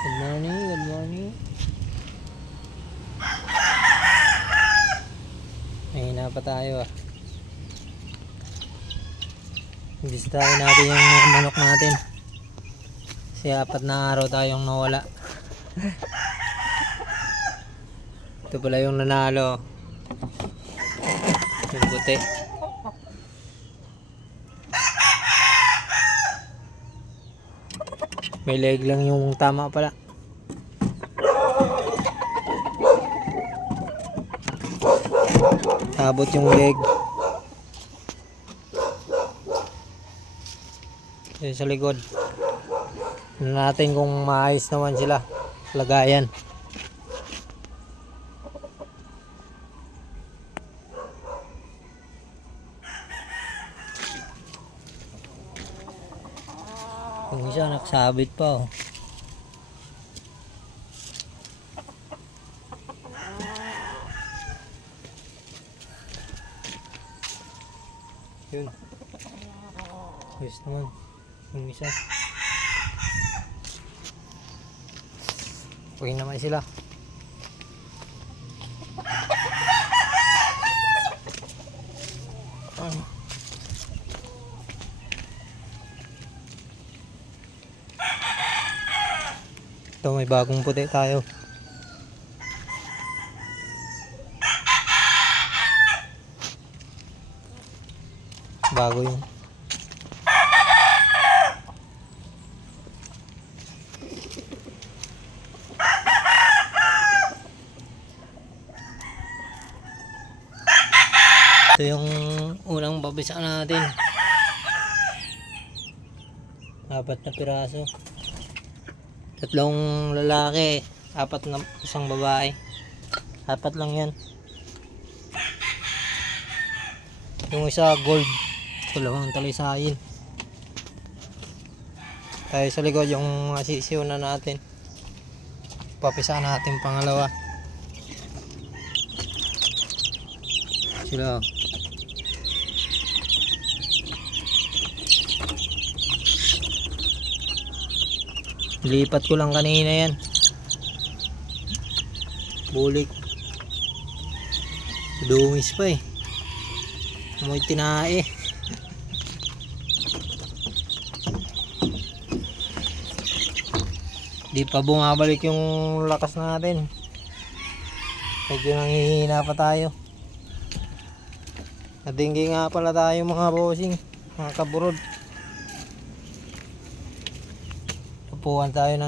Good morning, good morning. Mahina pa tayo ah. Bisitahin natin yung manok natin. Kasi apat na araw tayong nawala. Ito pala yung nanalo. Yung puti. May leg lang yung tama pala. Abot yung leg. Yun sa likod. Tignan natin kung maayos naman sila. Lagayan. Yung isa nakasabit pa oh. Yun. Ayos naman. Yung isa. Okay naman sila. Ito may bagong puti tayo. Bago yun. Ito yung unang babisa natin. Apat na piraso. Tatlong lalaki, apat na isang babae. Apat lang yan. Yung isa gold, dalawang talisayin. Tayo sa likod yung asisiw na natin. Papisa natin pangalawa. Sila. Oh. Lipat ko lang kanina yan. Bulik. Dungis pa eh. Amoy tinae. Di pa bumabalik yung lakas natin. Medyo nanghihina pa tayo. Nadinggi nga pala tayo mga bossing. Mga kaburod. Upuan tayo ng